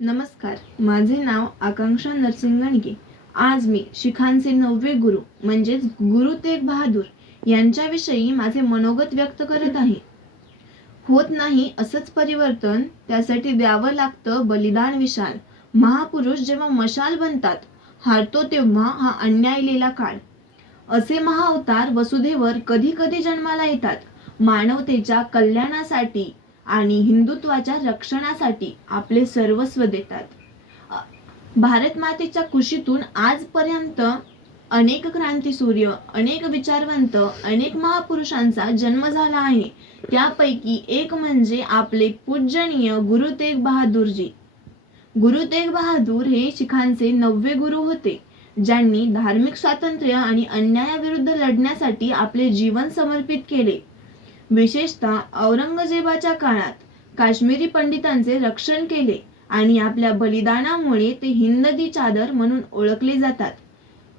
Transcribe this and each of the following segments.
नमस्कार, माझे नाव आकांक्षा नरसिंग गणगे। आज मी शिखांचे 9वे गुरु म्हणजेच गुरु तेग बहादूर यांच्याविषयी माझे मनोगत व्यक्त करत आहे। होत नाही असंच परिवर्तन, त्यासाठी द्यावं लागतं बलिदान विशाल। महापुरुष जेव्हा मशाल बनतात, हारतो तेव्हा हा अन्यायलेला काळ। असे महाअवतार वसुधेवर कधी कधी जन्माला येतात, मानवतेच्या कल्याणासाठी आणि हिंदुत्वाच्या रक्षणासाठी आपले सर्वस्व देतात। भारत मातेच्या कुशीतून आजपर्यंत अनेक क्रांतीसूर्य, अनेक विचारवंत, अनेक महापुरुषांचा जन्म झाला आहे। त्यापैकी एक म्हणजे आपले पूजनीय गुरु तेग बहादूरजी। गुरु तेग बहादूर हे शिखांचे 9वे गुरु होते, ज्यांनी धार्मिक स्वातंत्र्य आणि अन्यायाविरुद्ध लढण्यासाठी आपले जीवन समर्पित केले। विशेषतः औरंगजेबाच्या काळात काश्मीरी पंडितांचे रक्षण केले आणि आपल्या बलिदानामुळे ते हिंद दी चादर म्हणून ओळखले जातात।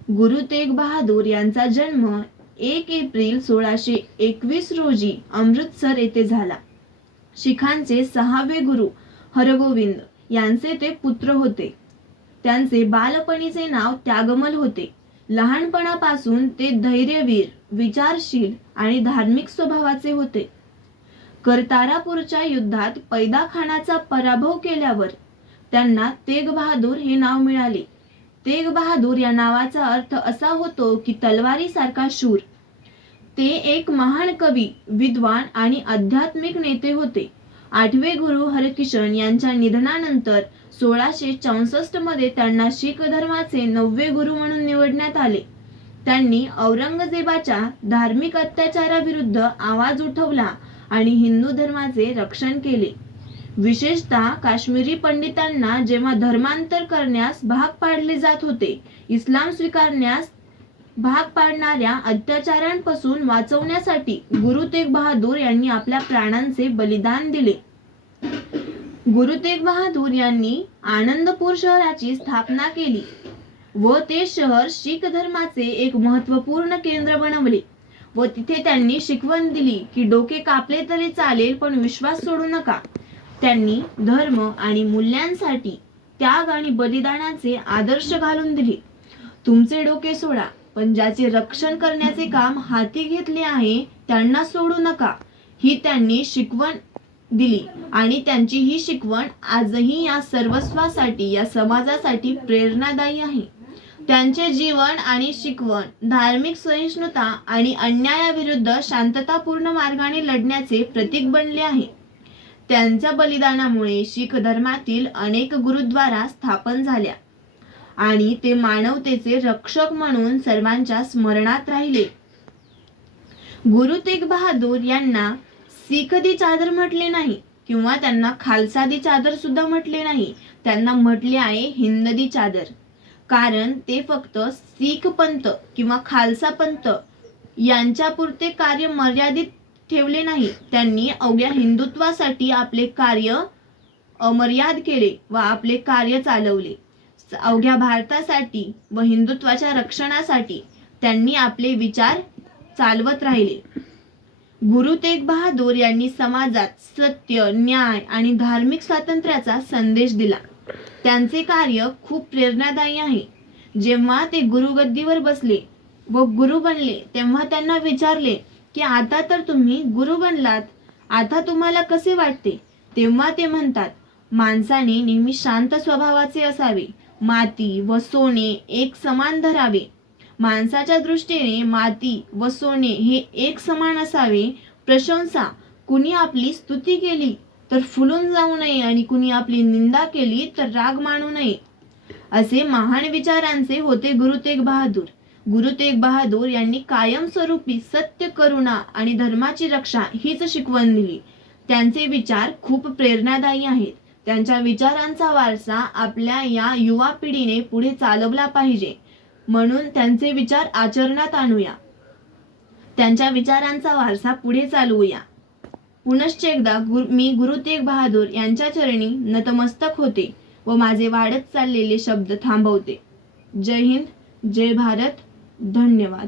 गुरु तेग बहादूर यांचा जन्म 1 एप्रिल 1621 रोजी अमृतसर येथे झाला। शिखांचे 6वे गुरु हरगोविंद यांचे ते पुत्र होते। त्यांचे बालपणीचे नाव त्यागमल होते। लहानपणापासून ते धैर्यवीर, विचारशील आणि धार्मिक स्वभावाचे होते। करतारापूरच्या युद्धात पैदा खानाचा पराभव केल्यावर त्यांना तेग बहादूर हे नाव मिळाले। तेग बहादूर या नावाचा अर्थ असा होतो की तलवारीसारखा शूर। ते एक महान कवी, विद्वान आणि आध्यात्मिक नेते होते। 8वे गुरु हरकिशन यांच्या निधनानंतर 1664 मध्ये त्यांना शीख धर्माचे 9वे गुरु म्हणून निवडण्यात आले। त्यांनी औरंगजेबाच्या धार्मिक अत्याचाराविरुद्ध आवाज उठवला आणि हिंदू धर्माचे रक्षण केले। विशेषतः काश्मीरी पंडितांना जेव्हा धर्मांतर करण्यास भाग पाडले जात होते, इस्लाम स्वीकारण्यास भाग पाडणाऱ्या अत्याचारांपासून वाचवण्यासाठी गुरु तेग बहादूर यांनी आपल्या प्राणांचे बलिदान दिले। गुरु तेग बहादूर यांनी आनंदपूर शहराची स्थापना केली व ते शहर शीख धर्माचे एक महत्त्वपूर्ण केंद्र बनवले व तिथे त्यांनी शिकवण दिली की डोके कापले तरी चालेल, पण विश्वास सोडू नका। त्यांनी धर्म आणि मूल्यांसाठी त्याग आणि बलिदानाचे आदर्श घालून दिले। तुमचे डोके सोडा, पण ज्याचे रक्षण करण्याचे काम हाती घेतले आहे त्यांना सोडू नका, ही त्यांनी शिकवण दिली आणि त्यांची ही शिकवण आजही या सर्वस्वासाठी, या समाजासाठी प्रेरणादायी आहे। त्यांचे जीवन आणि शिकवण धार्मिक सहिष्णुता आणि अन्यायाविरुद्ध शांततापूर्ण मार्गाने लढण्याचे प्रतीक बनले आहे। त्यांच्या बलिदानामुळे शीख धर्मातील अनेक गुरुद्वारा स्थापन झाल्या आणि ते मानवतेचे रक्षक म्हणून सर्वांच्या स्मरणात राहिले। गुरु तेग बहादूर यांना सीख दी चादर म्हटले नाही किंवा त्यांना खालसा दी चादर सुद्धा म्हटले नाही, त्यांना म्हटले आहे हिंद दी चादर। कारण ते फक्त सीख पंथ किंवा खालसा पंथ यांच्यापुरते कार्य मर्यादित ठेवले नाही, त्यांनी अवघ्या हिंदुत्वासाठी आपले कार्य अमर्याद केले व आपले कार्य चालवले। अवघ्या भारतासाठी व हिंदुत्वाच्या रक्षणासाठी त्यांनी आपले विचार चालवत राहिले। गुरु तेग बहादूर यांनी समाजात सत्य, न्याय आणि धार्मिक स्वातंत्र्याचा संदेश दिला। त्यांचे कार्य खूप प्रेरणादायी आहे। जेव्हा ते गुरुगद्दीवर बसले व गुरु बनले, तेव्हा त्यांना विचारले की आता तर तुम्ही गुरु बनलात, आता तुम्हाला कसे वाटते? तेव्हा ते म्हणतात, माणसाने नेहमी शांत स्वभावाचे असावे, माती व सोने एक समान धरावे। माणसाच्या दृष्टीने माती व सोने हे एक समान असावे। प्रशंसा, कुणी आपली स्तुती केली तर फुलून जाऊ नये आणि कुणी आपली निंदा केली तर राग मानू नये, असे महान विचारांचे होते गुरु तेग बहादूर। गुरु तेग बहादूर यांनी कायमस्वरूपी सत्य, करुणा आणि धर्माची रक्षा हीच शिकवण दिली। त्यांचे विचार खूप प्रेरणादायी आहेत। त्यांच्या विचारांचा वारसा आपल्या या युवा पिढीने पुढे चालवला पाहिजे, म्हणून त्यांचे विचार आचरणात आणूया, त्यांच्या विचारांचा वारसा पुढे चालवूया। पुनश्च एकदा मी गुरु तेग बहादूर यांच्या चरणी नतमस्तक होते व माझे वाढत चाललेले शब्द थांबवते। जय हिंद, जय भारत, धन्यवाद।